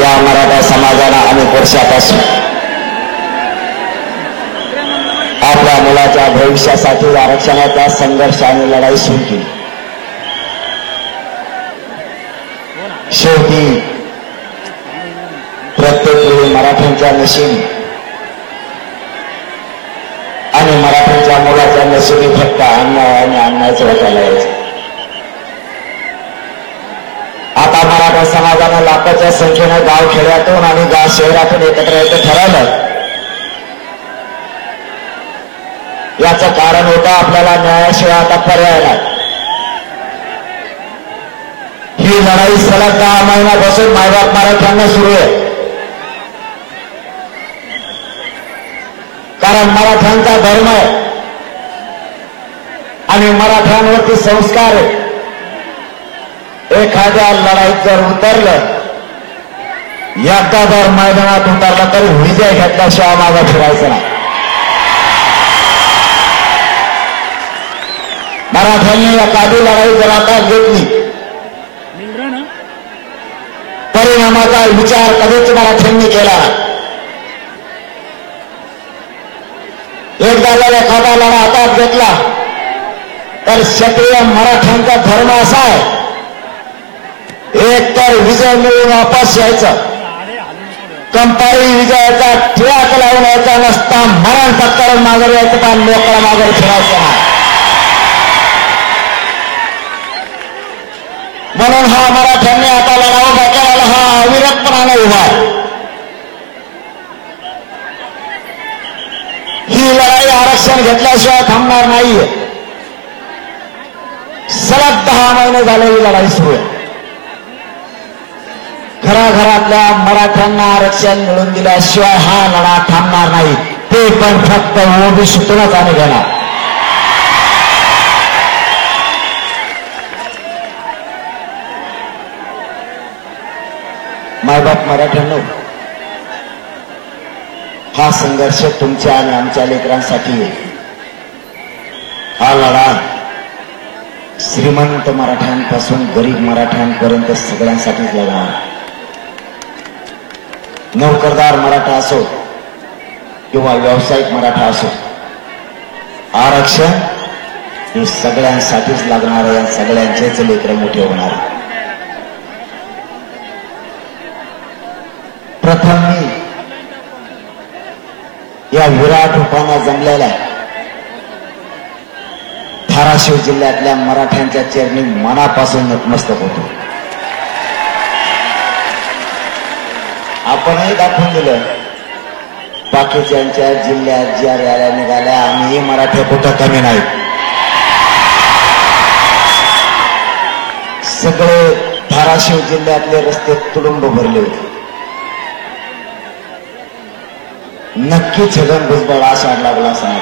या मराठा समाजाला अनेक वर्षापासून आपल्या मुलाच्या भविष्यासाठी आरक्षणाचा संघर्ष आणि लढाई सुरू केली. शेवटी प्रत्येक वेळी मराठ्यांच्या नशिबी आणि मराठ्यांच्या मुलाच्या नशिबी फक्त अन्याय आणि अन्यायाचं वाटायला यायचं. आता मराठा समाजानं लाखोच्या संख्येनं गाव खेड्यातून आणि गाव शहरातून एकत्र यायचं ठरवलं. याचं कारण होतं आपल्याला न्यायाशिवाय आता पर्याय नाही. ही लढाई सलग 10 महिन्यापासून मायबाप मराठ्यांना सुरू आहे. कारण मराठ्यांचा धर्म आहे आणि मराठ्यांवरती संस्कार आहे. एखाद्या लढाईत जर उतरलं, एकदा जर मैदानात उतरलं तर विजय घेतल्याशिवाय मागं फिरायचं नाही. मराठ्यांनी एखादी लढाई जर आता घेतली, परिणामाचा विचार कधीच मराठ्यांनी केला. एकदा जर एखादा लढा हातात घेतला तर क्षत्रिय मराठ्यांचा धर्म असा आहे, एक तर विजय मिळून वापस यायचं, कंपाळी विजयाचा टिळाक लावून यायचा नसता मरण पत्करून मागे यायचं, पण मोकळा मागे फिरायचं नाही. म्हणून हा मराठ्यांनी आता लढा उभा केलेला हा अविरतपणाने उभा आहे. ही लढाई आरक्षण घेतल्याशिवाय थांबणार नाहीये. सलग 10 महिने झाले ही लढाई सुरू आहे. घराघरातल्या मराठ्यांना आरक्षण मिळवून दिल्याशिवाय हा लढा थांबणार नाही. ते पण फक्त ओबीसीतूनच आम्ही घेणार. मायबाप मराठ्यांनो, हा संघर्ष तुमच्या आणि आमच्या लेकरांसाठी आहे. हा लढा श्रीमंत मराठ्यांपासून गरीब मराठ्यांपर्यंत सगळ्यांसाठीच लढणार. नोकरदार मराठा असो किंवा व्यावसायिक मराठा असो, आरक्षण हे सगळ्यांसाठीच लागणार आहे. सगळ्यांचेच लेकर मोठे होणार. प्रथम मी या विराट रूपानं जमलेल्या धाराशिव जिल्ह्यातल्या मराठ्यांच्या चरणी मनापासून नतमस्तक होतो. आपणही दाखवून दिलं बाकीच्यांच्या जिल्ह्यात ज्या रॅल्या निघाल्या, आम्ही मराठी कुठं कमी नाही. सगळे धाराशिव जिल्ह्यातले रस्ते तुडुंब भरले होते. नक्की छगन भुजबळ आषाढ लागला असं नाही.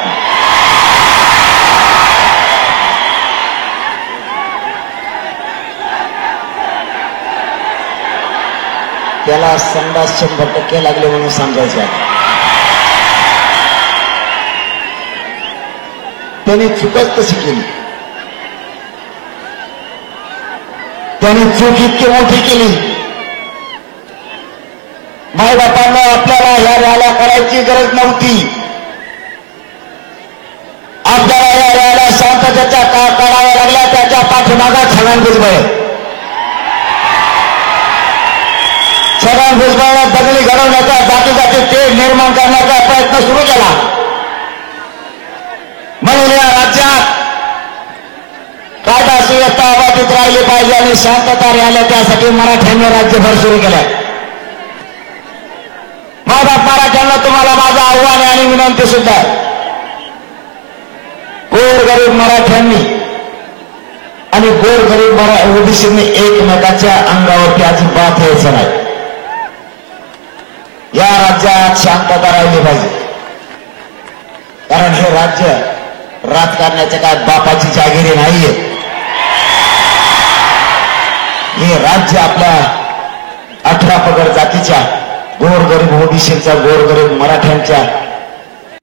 त्याला संडास 100% लागले म्हणून समजायचं. त्याने चुकच तशी केली. त्याने चूक इतकी मोठी केली. मायबापांना आपल्याला ह्या रॅल्या करायची गरज नव्हती. आपल्याला या रॅल्या शांततेच्या काढाव्या लागल्या. त्याच्या पाठीमागा छगन भुजबळ. छगन भुजबळाला दगडी घडवण्याचा, जातीजाती तेढ निर्माण करण्याचा प्रयत्न सुरू केला. म्हणून या राज्यात कायदा सुव्यवस्था अबाधित राहिली पाहिजे आणि शांतता राहिली, त्यासाठी मराठ्यांनी राज्यभर सुरू केलं. मायबाप मराठ्यांना तुम्हाला माझं आव्हान आणि विनंती सुद्धा आहे. गोरगरीब मराठ्यांनी आणि गोरगरीब ओबीसींनी एकमेकाच्या अंगावरती अजिबात यायचं नाही. या राज्यात शांतता राहिली पाहिजे. कारण हे राज्य राजकारणाच्या काय बापाची जागिरी नाहीये. हे राज्य आपल्या 18 पगड जातीच्या गोरगरीब ओबीसींचा, गोरगरीब मराठ्यांच्या